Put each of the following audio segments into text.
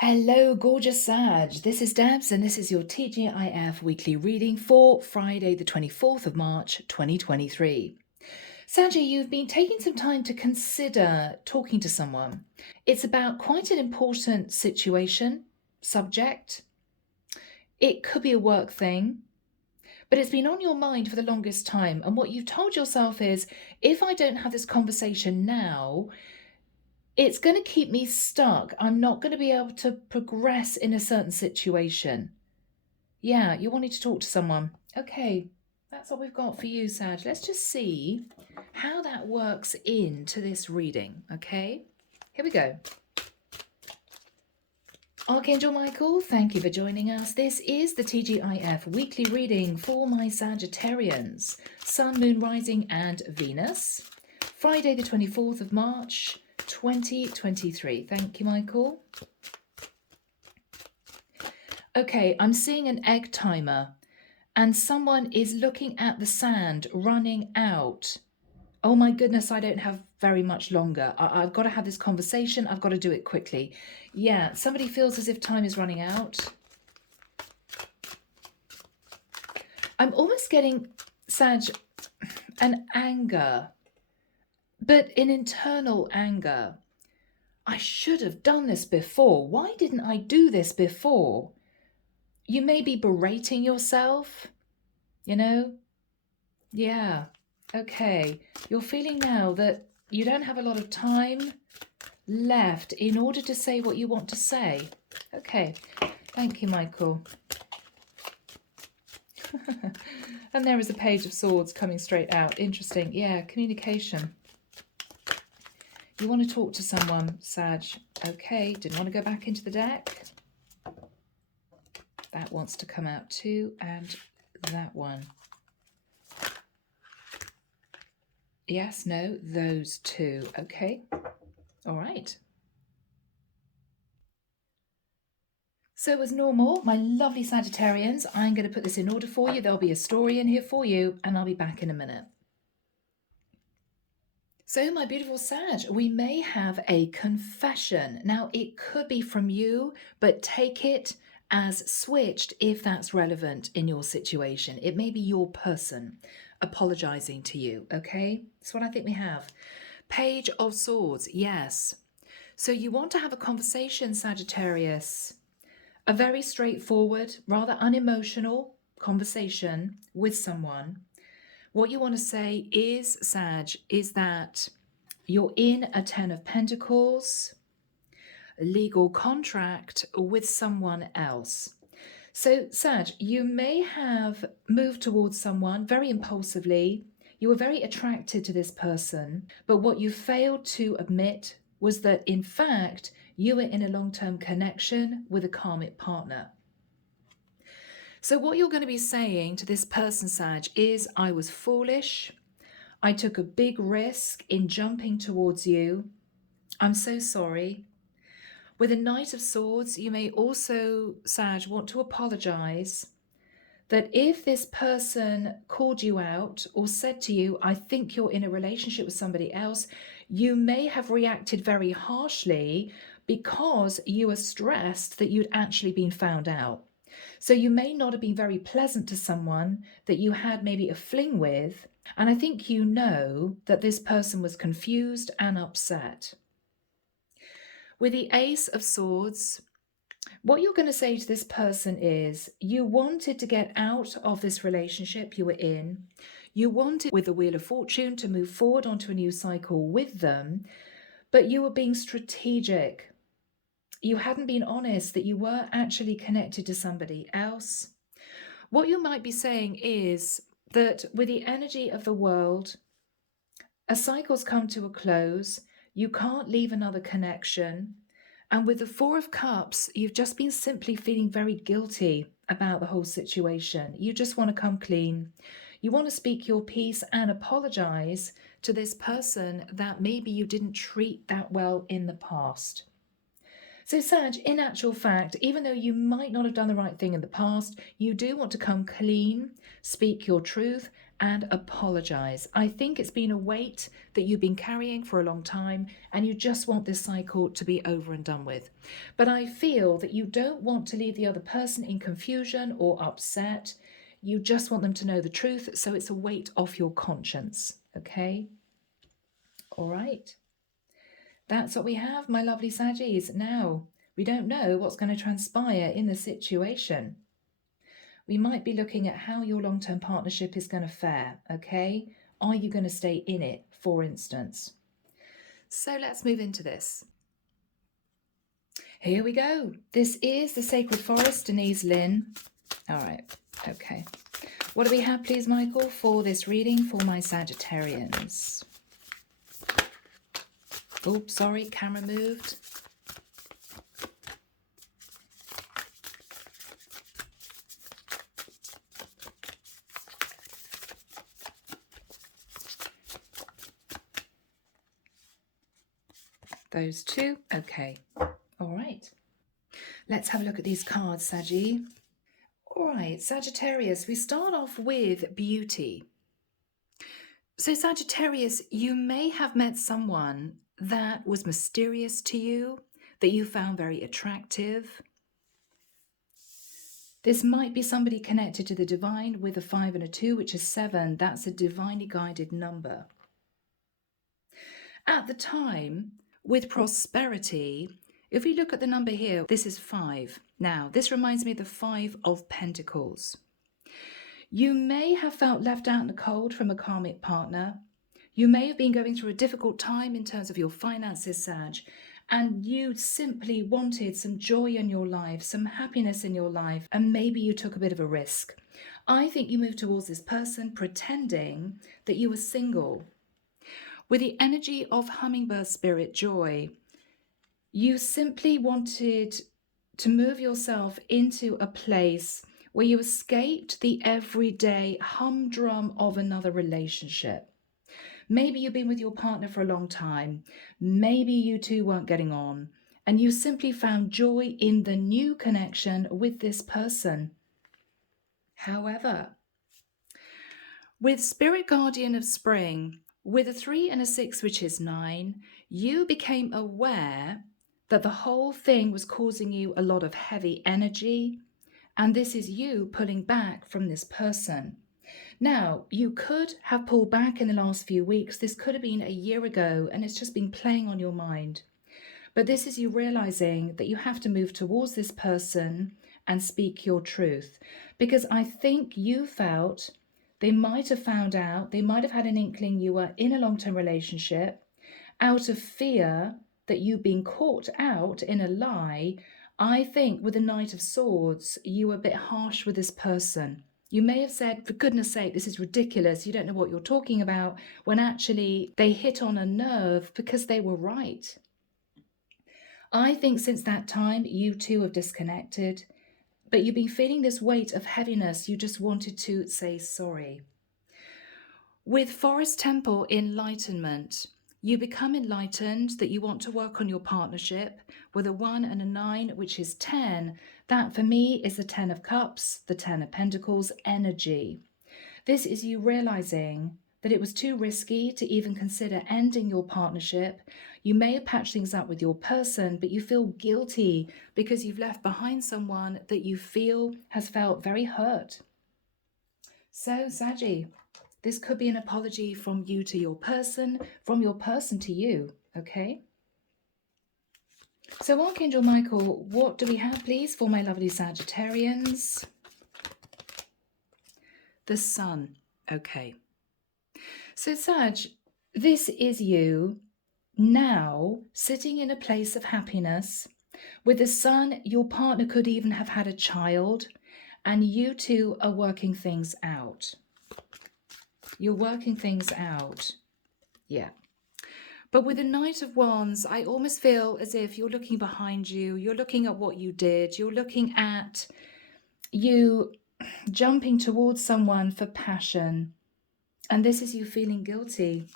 Hello, gorgeous Sag. This is Debs, and this is your T.G.I.F weekly reading for Friday, the 24th of March, 2023. Saggy, you've been taking some time to consider talking to someone. It's about quite an important situation, subject. It could be a work thing, but it's been on your mind for the longest time. And what you've told yourself is, if I don't have this conversation now, it's going to keep me stuck. I'm not going to be able to progress in a certain situation. Yeah, you're wanting to talk to someone. Okay, that's all we've got for you, Sag. Let's just see how that works into this reading, okay? Here we go. Archangel Michael, thank you for joining us. This is the T.G.I.F weekly reading for my Sagittarians, Sun, Moon, Rising, and Venus. Friday, the 24th of March, 2023. Thank you, Michael. Okay, I'm seeing an egg timer and someone is looking at the sand running out. Oh my goodness, I don't have very much longer. I've got to have this conversation. I've got to do it quickly. Yeah, somebody feels as if time is running out. I'm almost getting, Sag, an anger, but an internal anger. I should have done this before. Why didn't I do this before? You may be berating yourself, you know? Yeah, okay. You're feeling now that you don't have a lot of time left in order to say what you want to say. Okay, thank you, Michael. And there is a Page of Swords coming straight out. Interesting. Yeah, communication. You want to talk to someone, Sag. Okay, didn't want to go back into the deck. That wants to come out too, and that one. Yes, no, those two. Okay, all right. So as normal, my lovely Sagittarians, I'm going to put this in order for you. There'll be a story in here for you, and I'll be back in a minute. So, my beautiful Sag, we may have a confession. Now, it could be from you, but take it as switched if that's relevant in your situation. It may be your person apologizing to you, okay? That's what I think we have. Page of Swords, yes. So you want to have a conversation, Sagittarius. A very straightforward, rather unemotional conversation with someone. What you want to say is, Sag, is that you're in a 10 of Pentacles, a legal contract with someone else. So, Sag, you may have moved towards someone very impulsively. You were very attracted to this person, but what you failed to admit was that, in fact, you were in a long-term connection with a karmic partner. So what you're going to be saying to this person, Sag, is, I was foolish. I took a big risk in jumping towards you. I'm so sorry. With a Knight of Swords, you may also, Sag, want to apologize that if this person called you out or said to you, I think you're in a relationship with somebody else, you may have reacted very harshly because you were stressed that you'd actually been found out. So you may not have been very pleasant to someone that you had maybe a fling with, and I think you know that this person was confused and upset. With the Ace of Swords, what you're going to say to this person is, you wanted to get out of this relationship you were in. You wanted, with the Wheel of Fortune, to move forward onto a new cycle with them, but you were being strategic. You hadn't been honest that you were actually connected to somebody else. What you might be saying is that with the energy of the world, a cycle's come to a close. You can't leave another connection. And with the Four of Cups, you've just been simply feeling very guilty about the whole situation. You just want to come clean. You want to speak your piece and apologize to this person that maybe you didn't treat that well in the past. So Sag, in actual fact, even though you might not have done the right thing in the past, you do want to come clean, speak your truth, and apologize. I think it's been a weight that you've been carrying for a long time and you just want this cycle to be over and done with. But I feel that you don't want to leave the other person in confusion or upset. You just want them to know the truth, so it's a weight off your conscience, okay? All right. That's what we have, my lovely Saggies. Now, we don't know what's going to transpire in the situation. We might be looking at how your long-term partnership is going to fare, okay? Are you going to stay in it, for instance? So let's move into this. Here we go. This is the Sacred Forest, Denise, Linn. All right, okay. What do we have, please, Michael, for this reading for my Sagittarians? Oops, sorry, camera moved. Those two, okay. All right. Let's have a look at these cards, Saggy. All right, Sagittarius, we start off with beauty. So Sagittarius, you may have met someone that was mysterious to you, that you found very attractive. This might be somebody connected to the divine with a 5 and a 2, which is 7. That's a divinely guided number. At the time, with prosperity, if we look at the number here, this is 5. Now, this reminds me of the 5 of Pentacles. You may have felt left out in the cold from a karmic partner. You may have been going through a difficult time in terms of your finances, Sag, and you simply wanted some joy in your life, some happiness in your life, and maybe you took a bit of a risk. I think you moved towards this person pretending that you were single. With the energy of hummingbird spirit joy, you simply wanted to move yourself into a place where you escaped the everyday humdrum of another relationship. Maybe you've been with your partner for a long time. Maybe you two weren't getting on, and you simply found joy in the new connection with this person. However, with Spirit Guardian of Spring, with a 3 and a 6, which is 9, you became aware that the whole thing was causing you a lot of heavy energy, and this is you pulling back from this person. Now, you could have pulled back in the last few weeks. This could have been a year ago, and it's just been playing on your mind. But this is you realizing that you have to move towards this person and speak your truth. Because I think you felt they might have found out, they might have had an inkling you were in a long-term relationship. Out of fear that you've been caught out in a lie, I think with the Knight of Swords, you were a bit harsh with this person. You may have said, for goodness sake, this is ridiculous, you don't know what you're talking about, when actually they hit on a nerve because they were right. I think since that time, you two have disconnected, but you've been feeling this weight of heaviness. You just wanted to say sorry. With Forest Temple Enlightenment, you become enlightened that you want to work on your partnership with a 1 and a 9, which is 10. That for me is the 10 of Cups, the 10 of Pentacles energy. This is you realizing that it was too risky to even consider ending your partnership. You may have patched things up with your person, but you feel guilty because you've left behind someone that you feel has felt very hurt. So, Saggy, this could be an apology from you to your person, from your person to you, okay? So, Archangel Michael, what do we have, please, for my lovely Sagittarians? The Sun, okay. So, Sag, this is you now sitting in a place of happiness. With the Sun, your partner could even have had a child, and you two are working things out. You're working things out. Yeah. But with the Knight of Wands, I almost feel as if you're looking behind you. You're looking at what you did. You're looking at you jumping towards someone for passion. And this is you feeling guilty.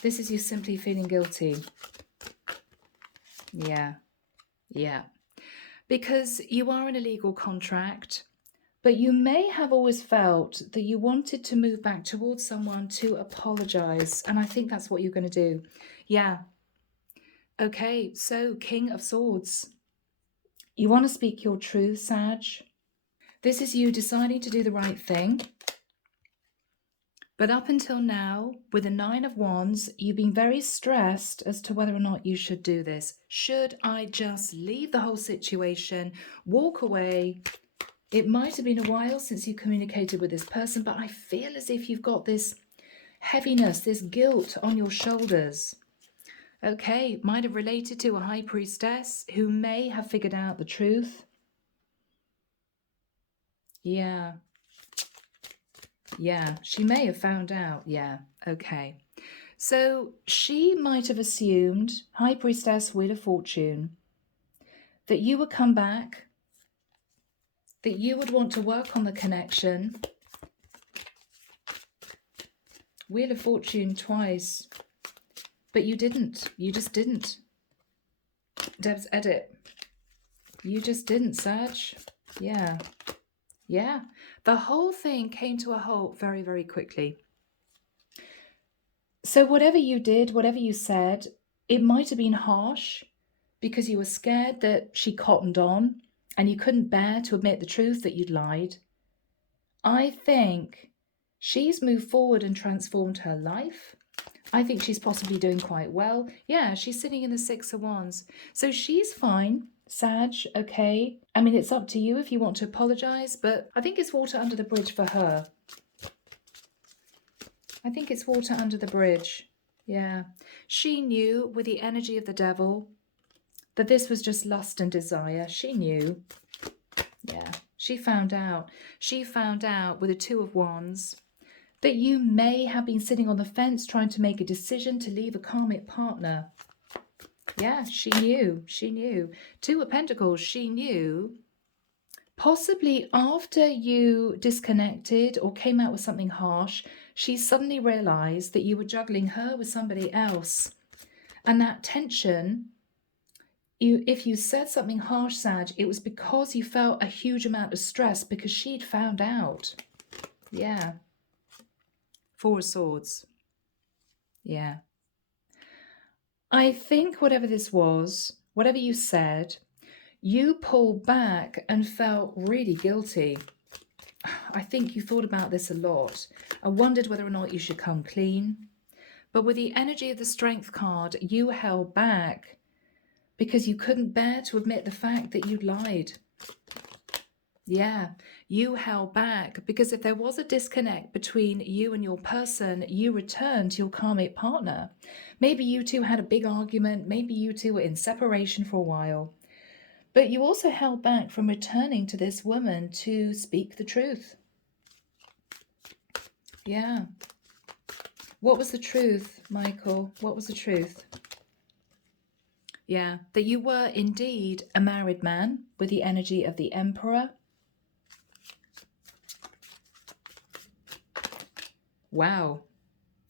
This is you simply feeling guilty. Yeah. Yeah. Because you are in a legal contract, But you may have always felt that you wanted to move back towards someone to apologize. And I think that's what you're going to do. Yeah. Okay, so King of Swords. You want to speak your truth, Sag. This is you deciding to do the right thing. But up until now, with the Nine of Wands, you've been very stressed as to whether or not you should do this. Should I just leave the whole situation, walk away? It might have been a while since you communicated with this person, but I feel as if you've got this heaviness, this guilt on your shoulders. Okay, might have related to a high priestess who may have figured out the truth. Yeah. Yeah, she may have found out. Yeah, okay. So she might have assumed, High Priestess, Wheel of Fortune, that you would come back, that you would want to work on the connection. Wheel of Fortune twice, but you didn't. You just didn't. Deb's edit. You just didn't, Sag. Yeah. Yeah. The whole thing came to a halt very, very quickly. So whatever you did, whatever you said, it might have been harsh because you were scared that she cottoned on and you couldn't bear to admit the truth that you'd lied. I think she's moved forward and transformed her life. I think she's possibly doing quite well. Yeah, she's sitting in the Six of Wands. So she's fine, Sag, okay? I mean, it's up to you if you want to apologize, but I think it's water under the bridge for her. I think it's water under the bridge. Yeah. She knew with the energy of the devil that this was just lust and desire. She knew. Yeah. She found out. She found out with the Two of Wands that you may have been sitting on the fence trying to make a decision to leave a karmic partner. Yeah, she knew. She knew. Two of Pentacles, she knew. Possibly after you disconnected or came out with something harsh, she suddenly realized that you were juggling her with somebody else. And that tension, if you said something harsh, Sag, it was because you felt a huge amount of stress because she'd found out. Yeah. Four of Swords. Yeah. I think whatever this was, whatever you said, you pulled back and felt really guilty. I think you thought about this a lot. I wondered whether or not you should come clean. But with the energy of the Strength card, you held back because you couldn't bear to admit the fact that you'd lied. Yeah, you held back because if there was a disconnect between you and your person, you returned to your karmic partner. Maybe you two had a big argument. Maybe you two were in separation for a while. But you also held back from returning to this woman to speak the truth. Yeah. What was the truth, Michael? What was the truth? Yeah, that you were indeed a married man with the energy of the Emperor. Wow.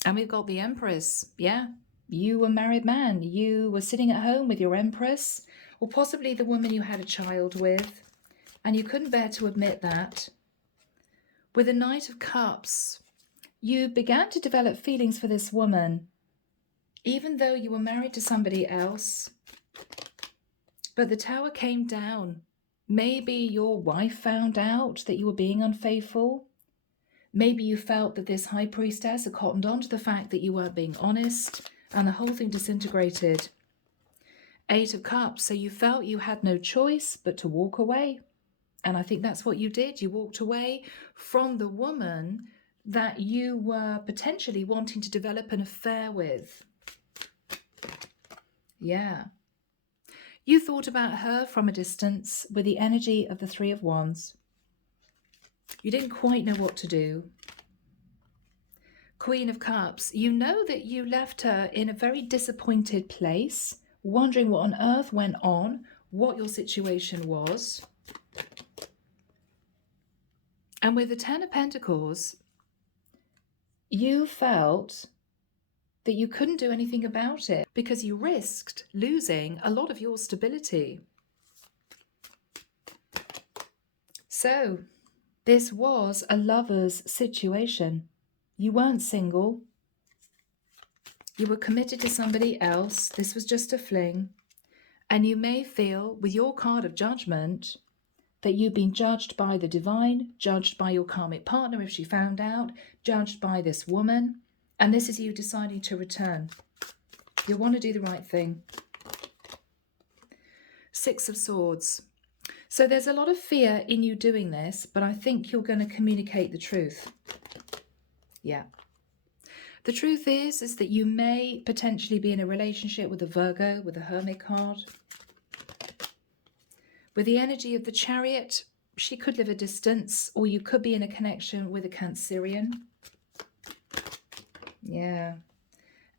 And we've got the Empress. Yeah, you were a married man. You were sitting at home with your Empress, or possibly the woman you had a child with, and you couldn't bear to admit that. With the Knight of Cups, you began to develop feelings for this woman, even though you were married to somebody else. But the Tower came down. Maybe your wife found out that you were being unfaithful. Maybe you felt that this High Priestess had cottoned on to the fact that you weren't being honest, and the whole thing disintegrated. Eight of Cups, so you felt you had no choice but to walk away. And I think that's what you did. You walked away from the woman that you were potentially wanting to develop an affair with. Yeah. You thought about her from a distance with the energy of the Three of Wands. You didn't quite know what to do. Queen of Cups, you know that you left her in a very disappointed place, wondering what on earth went on, what your situation was. And with the Ten of Pentacles, you felt that you couldn't do anything about it because you risked losing a lot of your stability. So, This was a lover's situation. You weren't single. You were committed to somebody else. This was just a fling. And you may feel, with your card of judgment, that you've been judged by the divine, judged by your karmic partner if she found out, judged by this woman. And this is you deciding to return. You want to do the right thing. Six of Swords. So there's a lot of fear in you doing this, but I think you're going to communicate the truth. Yeah. The truth is that you may potentially be in a relationship with a Virgo, with a Hermit card. With the energy of the Chariot, she could live a distance, or you could be in a connection with a Cancerian. Yeah.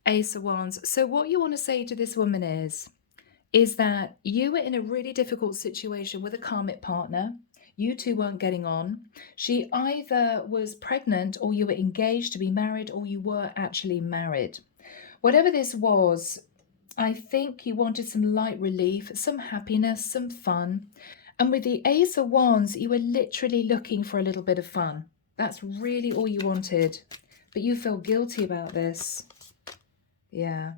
Ace of Wands. So what you want to say to this woman is that you were in a really difficult situation with a karmic partner. You two weren't getting on. She either was pregnant, or you were engaged to be married, or you were actually married. Whatever this was, I think you wanted some light relief, some happiness, some fun. And with the Ace of Wands, you were literally looking for a little bit of fun. That's really all you wanted. But you feel guilty about this. Yeah.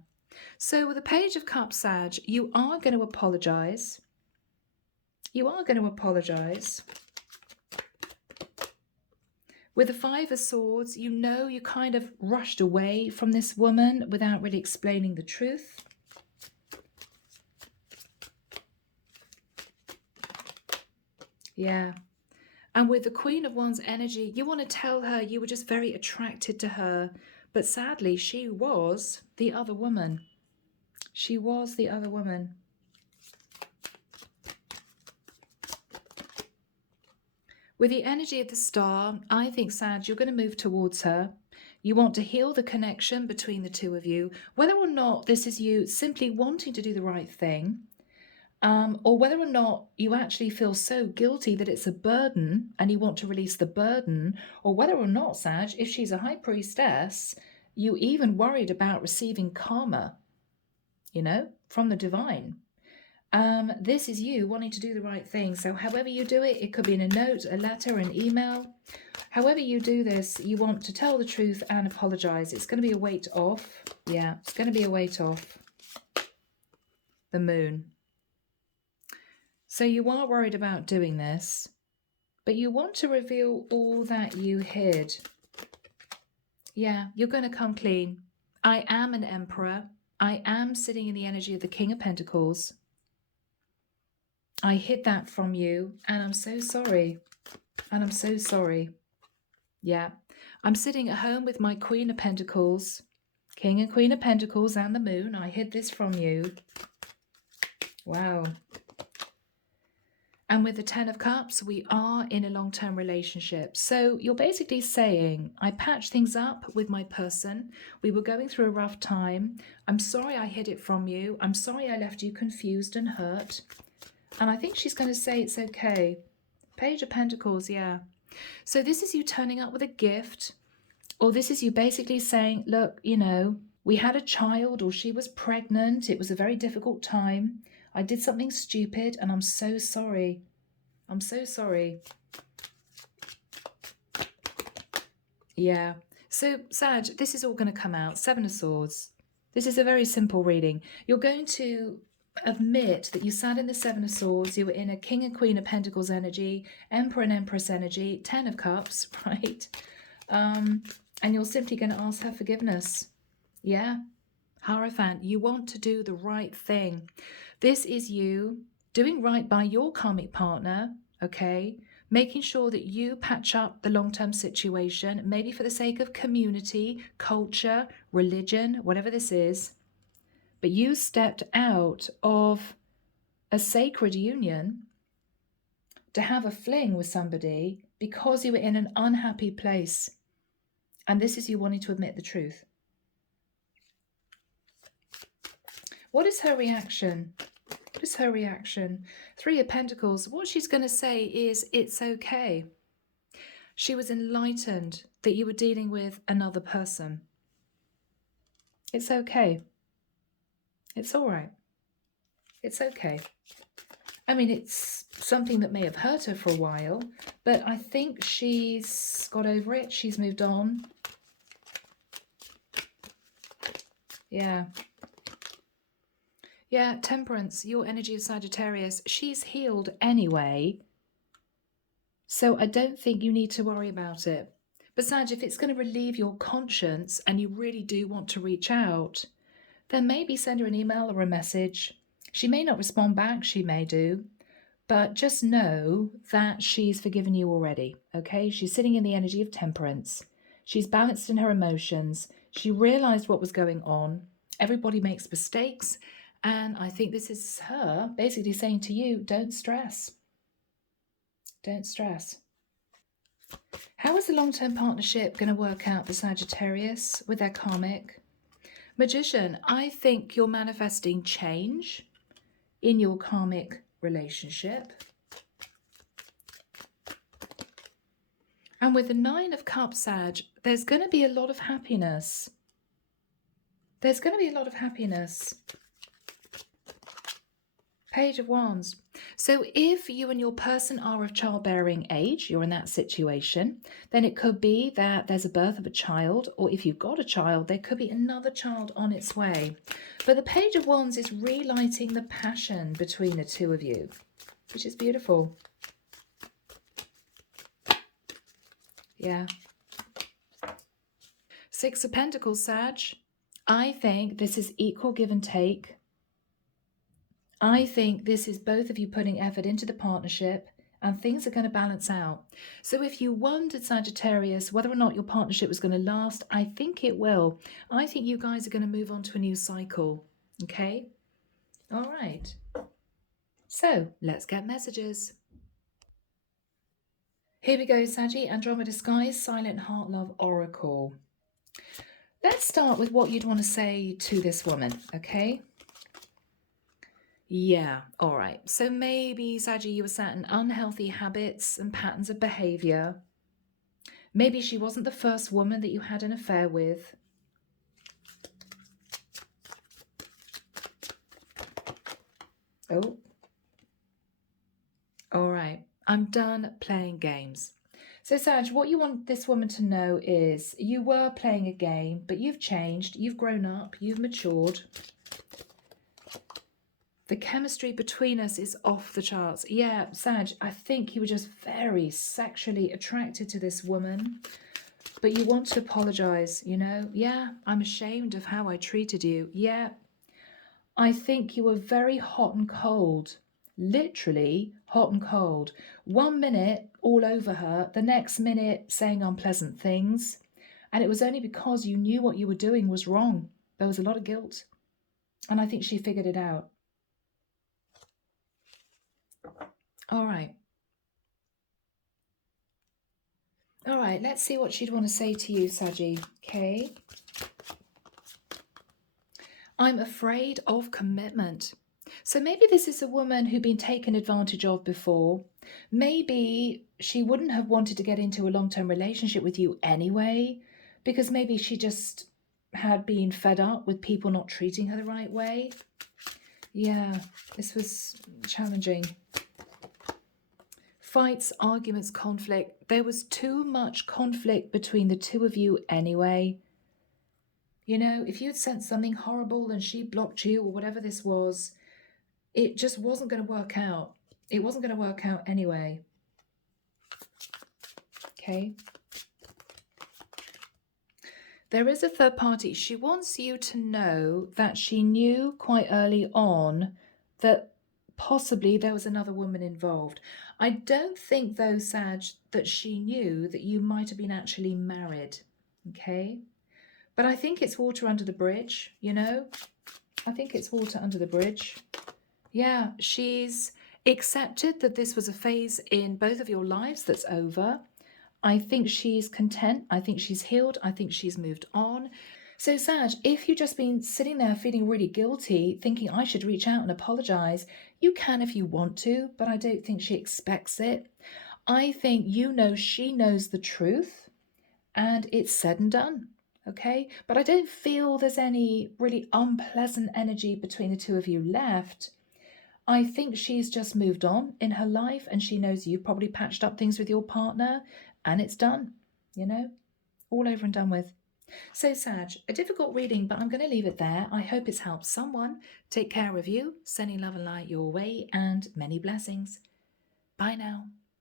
So with the Page of Cups, Sag, you are going to apologize. You are going to apologize. With the Five of Swords, you know you kind of rushed away from this woman without really explaining the truth. Yeah. And with the Queen of Wands energy, you want to tell her you were just very attracted to her. But sadly, she was the other woman. She was the other woman. With the energy of the Star, I think, Sag, you're going to move towards her. You want to heal the connection between the two of you, whether or not this is you simply wanting to do the right thing, or whether or not you actually feel so guilty that it's a burden and you want to release the burden, or whether or not, Sag, if she's a high priestess, you even worried about receiving karma, you know, from the divine. This is you wanting to do the right thing. So however you do it, it could be in a note, a letter, an email. However you do this, you want to tell the truth and apologize. It's going to be a weight off. Yeah, it's going to be a weight off. The Moon. So you are worried about doing this, but you want to reveal all that you hid. Yeah, you're going to come clean. I am an Emperor. I am sitting in the energy of the King of Pentacles. I hid that from you, and I'm so sorry. And I'm so sorry. Yeah. I'm sitting at home with my Queen of Pentacles, King and Queen of Pentacles, and the Moon. I hid this from you. Wow. And with the Ten of Cups, we are in a long-term relationship. So you're basically saying, I patched things up with my person. We were going through a rough time. I'm sorry I hid it from you. I'm sorry I left you confused and hurt. And I think she's going to say it's okay. Page of Pentacles, yeah. So this is you turning up with a gift, or this is you basically saying, look, you know, we had a child, or she was pregnant. It was a very difficult time. I did something stupid and I'm so sorry. I'm so sorry. Yeah. So, Sag, this is all going to come out. Seven of Swords. This is a very simple reading. You're going to admit that you sat in the Seven of Swords. You were in a King and Queen of Pentacles energy, Emperor and Empress energy, Ten of Cups, right? And you're simply going to ask her forgiveness. Yeah. Hierophant, you want to do the right thing. This is you doing right by your karmic partner, okay? Making sure that you patch up the long-term situation, maybe for the sake of community, culture, religion, whatever this is. But you stepped out of a sacred union to have a fling with somebody because you were in an unhappy place. And this is you wanting to admit the truth. What is her reaction? What is her reaction? Three of Pentacles. What she's going to say is, it's okay. She was enlightened that you were dealing with another person. It's okay. It's all right. It's okay. I mean, it's something that may have hurt her for a while, but I think she's got over it. She's moved on. Yeah. Yeah, Temperance, your energy of Sagittarius, she's healed anyway. So I don't think you need to worry about it. But Sag, if it's going to relieve your conscience and you really do want to reach out, then maybe send her an email or a message. She may not respond back, she may do. But just know that she's forgiven you already, okay? She's sitting in the energy of Temperance. She's balanced in her emotions. She realized what was going on. Everybody makes mistakes. And I think this is her basically saying to you, don't stress. Don't stress. How is the long-term partnership going to work out for Sagittarius with their karmic? Magician, I think you're manifesting change in your karmic relationship. And with the Nine of Cups, Sag, there's going to be a lot of happiness. There's going to be a lot of happiness. Page of Wands. So if you and your person are of childbearing age, you're in that situation, then it could be that there's a birth of a child, or if you've got a child, there could be another child on its way. But the Page of Wands is relighting the passion between the two of you, which is beautiful. Yeah. Six of Pentacles, Sag. I think this is equal give and take. I think this is both of you putting effort into the partnership and things are going to balance out. So if you wondered, Sagittarius, whether or not your partnership was going to last, I think it will. I think you guys are going to move on to a new cycle. Okay? All right. So let's get messages. Here we go, Saggy. Andromeda Skies, Silent Heart Love Oracle. Let's start with what you'd want to say to this woman, okay? Yeah, all right. So maybe, Saggy, you were certain unhealthy habits and patterns of behavior. Maybe she wasn't the first woman that you had an affair with. Oh. All right. I'm done playing games. So, Sag, what you want this woman to know is you were playing a game, but you've changed, you've grown up, you've matured. The chemistry between us is off the charts. Yeah, Sag, I think you were just very sexually attracted to this woman, but you want to apologize, you know? Yeah, I'm ashamed of how I treated you. Yeah, I think you were very hot and cold, literally hot and cold. 1 minute all over her, the next minute saying unpleasant things. And it was only because you knew what you were doing was wrong. There was a lot of guilt. And I think she figured it out. All right. All right, let's see what she'd want to say to you, Saggy. Okay. I'm afraid of commitment. So maybe this is a woman who'd been taken advantage of before. Maybe she wouldn't have wanted to get into a long-term relationship with you anyway, because maybe she just had been fed up with people not treating her the right way. Yeah, this was challenging. Fights, arguments, conflict. There was too much conflict between the two of you anyway. You know, if you'd sent something horrible and she blocked you or whatever this was, it just wasn't going to work out. It wasn't going to work out anyway. Okay. There is a third party. She wants you to know that she knew quite early on that possibly there was another woman involved. I don't think, though, Sag, that she knew that you might have been actually married. Okay. But I think it's water under the bridge, you know? I think it's water under the bridge. Yeah, she's accepted that this was a phase in both of your lives that's over. I think she's content. I think she's healed. I think she's moved on. So, Sag, if you've just been sitting there feeling really guilty, thinking I should reach out and apologize, you can if you want to, but I don't think she expects it. I think you know she knows the truth and it's said and done. Okay, but I don't feel there's any really unpleasant energy between the two of you left. I think she's just moved on in her life and she knows you've probably patched up things with your partner and it's done, all over and done with. So, Sag, a difficult reading, but I'm going to leave it there. I hope it's helped someone. Take care of you, sending love and light your way, and many blessings. Bye now.